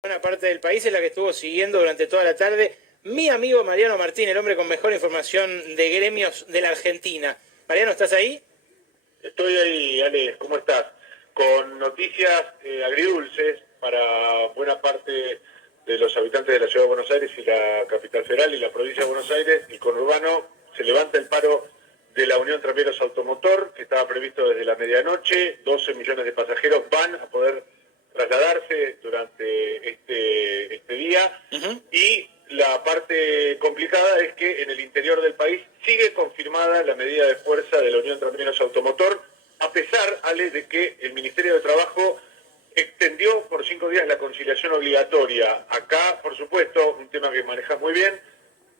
Buena parte del país es la que estuvo siguiendo durante toda la tarde mi amigo Mariano Martín, el hombre con mejor información de gremios de la Argentina. Mariano, ¿estás ahí? Estoy ahí, Ale, ¿cómo estás? Con noticias agridulces para buena parte de los habitantes de la Ciudad de Buenos Aires y la capital federal y la provincia de Buenos Aires. El conurbano se levanta el paro de la Unión Tranvíeros Automotor, que estaba previsto desde la medianoche. 12 millones de pasajeros van a poder trasladarse durante este día. Y la parte complicada es que en el interior del país sigue confirmada la medida de fuerza de la Unión Tranvíeros Automotor, a pesar, Ale, de que el Ministerio de Trabajo extendió por 5 días la conciliación obligatoria. Acá, por supuesto, un tema que manejas muy bien,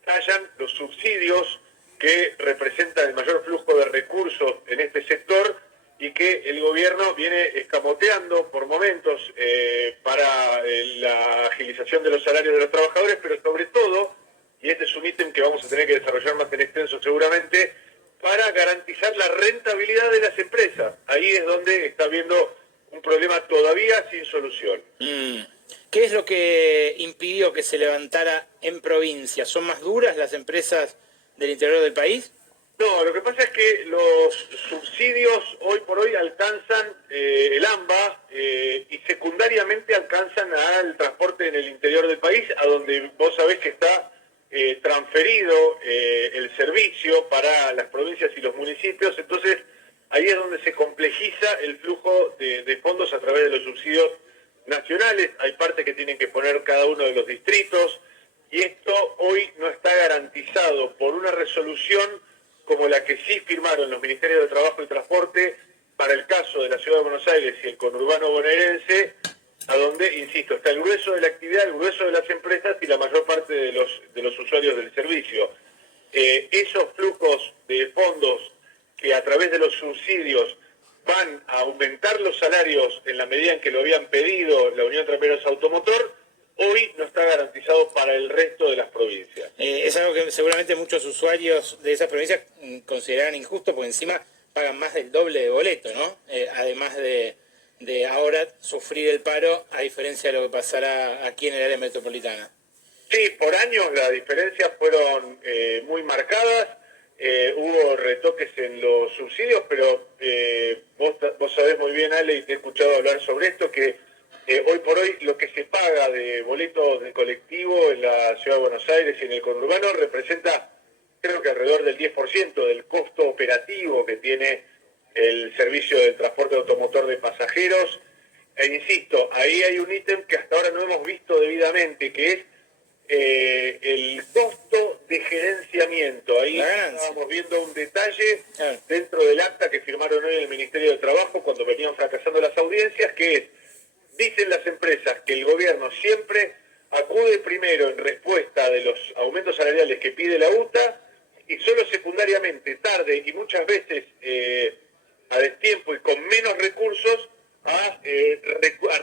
tallan los subsidios que representan el mayor flujo de recursos en este sector y que el gobierno viene escamoteando por momentos para la agilización de los salarios de los trabajadores, pero sobre todo, y este es un ítem que vamos a tener que desarrollar más en extenso seguramente, para garantizar la rentabilidad de las empresas. Ahí es donde está habiendo un problema todavía sin solución. ¿Qué es lo que impidió que se levantara en provincia? ¿Son más duras las empresas del interior del país? No, lo que pasa es que los subsidios hoy por hoy alcanzan el AMBA y secundariamente alcanzan al transporte en el interior del país, a donde vos sabés que está transferido el servicio para las provincias y los municipios. Entonces ahí es donde se complejiza el flujo de fondos a través de los subsidios nacionales. Hay partes que tienen que poner cada uno de los distritos y esto hoy no está garantizado por una resolución como la que sí firmaron los Ministerios de Trabajo y Transporte para el caso de la Ciudad de Buenos Aires y el conurbano bonaerense, a donde, insisto, está el grueso de la actividad, el grueso de las empresas y la mayor parte de los usuarios del servicio. Esos flujos de fondos que a través de los subsidios van a aumentar los salarios en la medida en que lo habían pedido la Unión Tranvíeros Automotor, hoy no está garantizado para el resto de las provincias. Es algo que seguramente muchos usuarios de esas provincias consideran injusto, porque encima pagan más del doble de boleto, ¿no? Además de ahora sufrir el paro, a diferencia de lo que pasará aquí en el área metropolitana. Sí, por años las diferencias fueron muy marcadas, hubo retoques en los subsidios, pero vos sabés muy bien, Ale, y te he escuchado hablar sobre esto, que hoy por hoy lo que se paga de boletos de colectivo en la Ciudad de Buenos Aires y en el conurbano representa, creo que alrededor del 10% del costo operativo que tiene el servicio del transporte automotor de pasajeros. E insisto, ahí hay un ítem que hasta ahora no hemos visto debidamente, que es el costo de gerenciamiento. Ahí estábamos viendo un detalle dentro del acta que firmaron hoy en el Ministerio de Trabajo cuando venían fracasando las audiencias, que es: dicen las empresas que el gobierno siempre acude primero en respuesta de los aumentos salariales que pide la UTA y solo secundariamente, tarde y muchas veces a destiempo y con menos recursos, a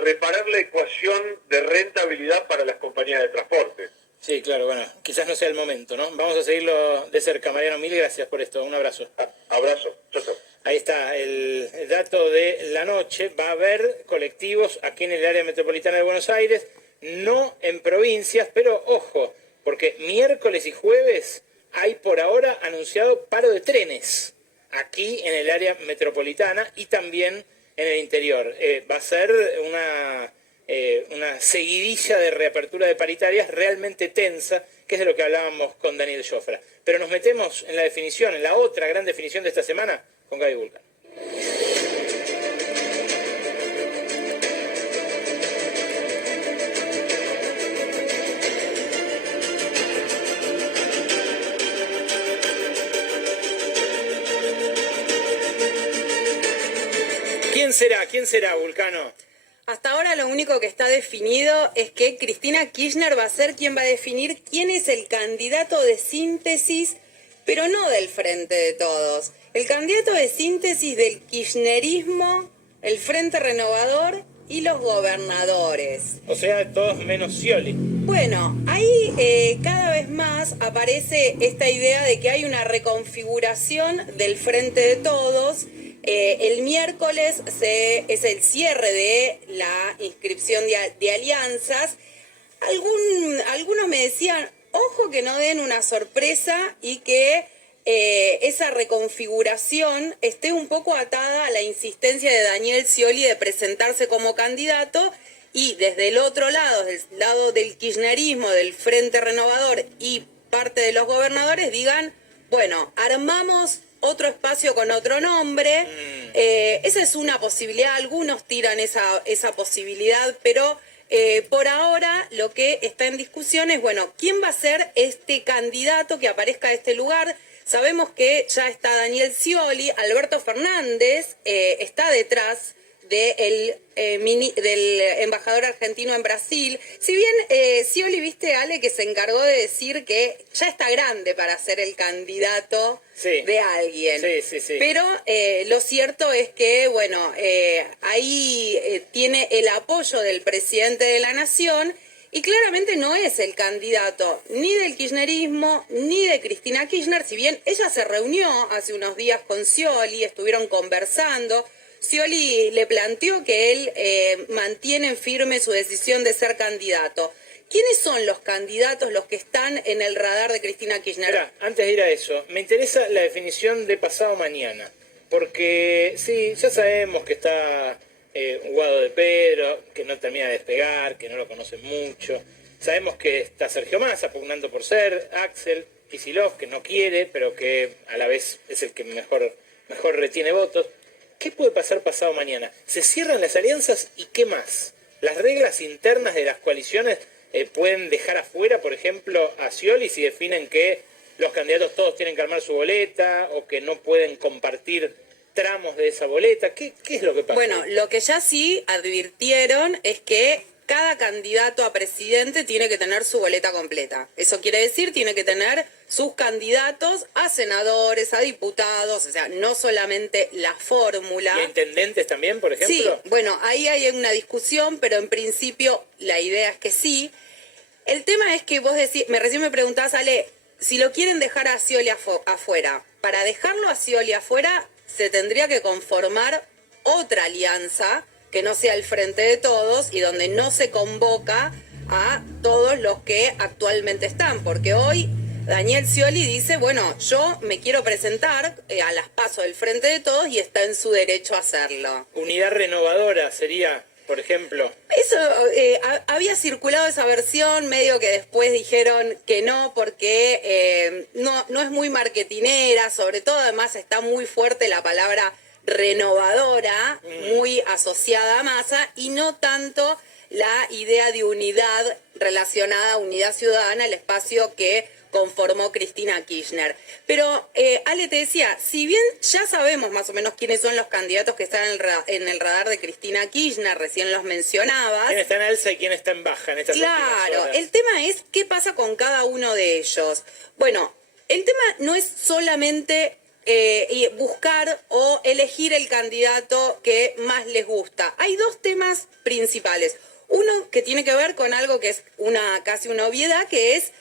reparar la ecuación de rentabilidad para las compañías de transporte. Sí, claro, bueno, quizás no sea el momento, ¿no? Vamos a seguirlo de cerca. Mariano, mil gracias por esto. Un abrazo. Abrazo. Chau, chau. Ahí está el dato de la noche. Va a haber colectivos aquí en el área metropolitana de Buenos Aires, no en provincias, pero ojo, porque miércoles y jueves hay por ahora anunciado paro de trenes aquí en el área metropolitana y también en el interior. Va a ser una seguidilla de reapertura de paritarias realmente tensa, que es de lo que hablábamos con Daniel Jofra. Pero nos metemos en la definición, en la otra gran definición de esta semana, con Gaby Vulcan. ¿Quién será, Vulcano? Hasta ahora lo único que está definido es que Cristina Kirchner va a ser quien va a definir quién es el candidato de síntesis, pero no del Frente de Todos. El candidato de síntesis del kirchnerismo, el Frente Renovador y los gobernadores. O sea, todos menos Scioli. Bueno, ahí cada vez más aparece esta idea de que hay una reconfiguración del Frente de Todos, El miércoles es el cierre de la inscripción de alianzas. Algunos me decían, ojo que no den una sorpresa y que esa reconfiguración esté un poco atada a la insistencia de Daniel Scioli de presentarse como candidato, y desde el otro lado, del lado del kirchnerismo, del Frente Renovador y parte de los gobernadores digan, bueno, armamos otro espacio con otro nombre. Esa es una posibilidad, algunos tiran esa posibilidad, pero por ahora lo que está en discusión es, bueno, ¿quién va a ser este candidato que aparezca a este lugar? Sabemos que ya está Daniel Scioli, Alberto Fernández está detrás del embajador argentino en Brasil. Si bien Scioli, viste, Ale, que se encargó de decir que ya está grande para ser el candidato de alguien. Sí. Pero lo cierto es que, bueno, ahí tiene el apoyo del presidente de la Nación y claramente no es el candidato ni del kirchnerismo ni de Cristina Kirchner, si bien ella se reunió hace unos días con Scioli, estuvieron conversando. Scioli le planteó que él mantiene firme su decisión de ser candidato. ¿Quiénes son los candidatos, los que están en el radar de Cristina Kirchner? Mirá, antes de ir a eso, me interesa la definición de pasado mañana, porque sí, ya sabemos que está Guado de Pedro, que no termina de despegar, que no lo conocen mucho. Sabemos que está Sergio Massa pugnando por ser, Axel Kicillof, que no quiere, pero que a la vez es el que mejor retiene votos. ¿Qué puede pasar pasado mañana? ¿Se cierran las alianzas y qué más? ¿Las reglas internas de las coaliciones pueden dejar afuera, por ejemplo, a Scioli si definen que los candidatos todos tienen que armar su boleta o que no pueden compartir tramos de esa boleta? ¿Qué es lo que pasa? Bueno, lo que ya sí advirtieron es que cada candidato a presidente tiene que tener su boleta completa. Eso quiere decir, tiene que tener sus candidatos a senadores, a diputados, o sea, no solamente la fórmula. ¿Y a intendentes también, por ejemplo? Sí, bueno, ahí hay una discusión, pero en principio la idea es que sí. El tema es que vos decís, recién me preguntabas, Ale, si lo quieren dejar a Scioli afuera. Para dejarlo a Scioli afuera se tendría que conformar otra alianza que no sea el Frente de Todos y donde no se convoca a todos los que actualmente están, porque hoy Daniel Scioli dice, bueno, yo me quiero presentar a las PASO del Frente de Todos y está en su derecho a hacerlo. Unidad Renovadora sería, por ejemplo. Eso, había circulado esa versión, medio que después dijeron que no, porque no es muy marketinera, sobre todo además está muy fuerte la palabra renovadora, muy asociada a Massa, y no tanto la idea de unidad relacionada a Unidad Ciudadana, el espacio que conformó Cristina Kirchner. Pero, Ale, te decía, si bien ya sabemos más o menos quiénes son los candidatos que están en el radar de Cristina Kirchner, recién los mencionabas. ¿Quién está en alza y quién está en baja en estas últimas horas? Claro, el tema es qué pasa con cada uno de ellos. Bueno, el tema no es solamente buscar o elegir el candidato que más les gusta. Hay dos temas principales. Uno que tiene que ver con algo que es casi una obviedad, que es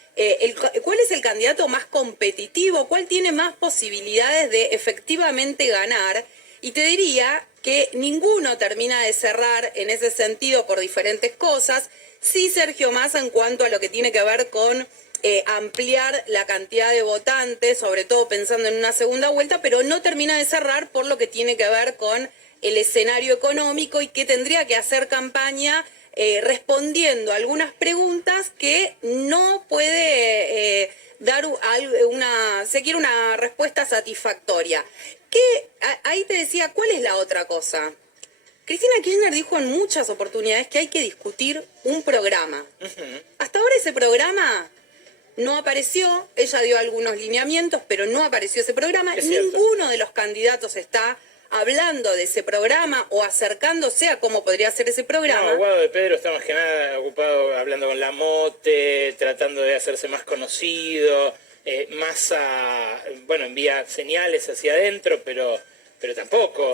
cuál es el candidato más competitivo, cuál tiene más posibilidades de efectivamente ganar. Y te diría que ninguno termina de cerrar en ese sentido por diferentes cosas. Sí, Sergio Massa, en cuanto a lo que tiene que ver con ampliar la cantidad de votantes, sobre todo pensando en una segunda vuelta, pero no termina de cerrar por lo que tiene que ver con el escenario económico y que tendría que hacer campaña respondiendo a algunas preguntas que no puede dar una respuesta satisfactoria. Ahí te decía, ¿cuál es la otra cosa? Cristina Kirchner dijo en muchas oportunidades que hay que discutir un programa. Hasta ahora ese programa no apareció, ella dio algunos lineamientos, pero no apareció ese programa. Ninguno de los candidatos está hablando de ese programa o acercándose a cómo podría ser ese programa. No, Guado de Pedro está más que nada ocupado hablando con la Mote, tratando de hacerse más conocido, Massa, bueno, envía señales hacia adentro, pero pero tampoco.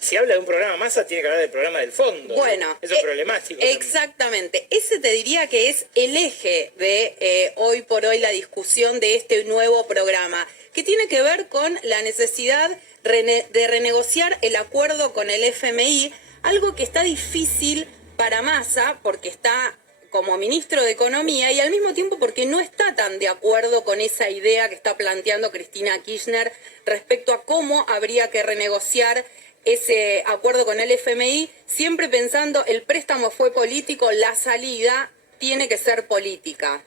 Si habla de un programa Massa, tiene que hablar del programa del fondo. Bueno, eso es problemático. Exactamente. Ese te diría que es el eje de hoy por hoy la discusión de este nuevo programa, que tiene que ver con la necesidad de renegociar el acuerdo con el FMI, algo que está difícil para Massa porque está como ministro de Economía y al mismo tiempo porque no está tan de acuerdo con esa idea que está planteando Cristina Kirchner respecto a cómo habría que renegociar ese acuerdo con el FMI, siempre pensando el préstamo fue político, la salida tiene que ser política.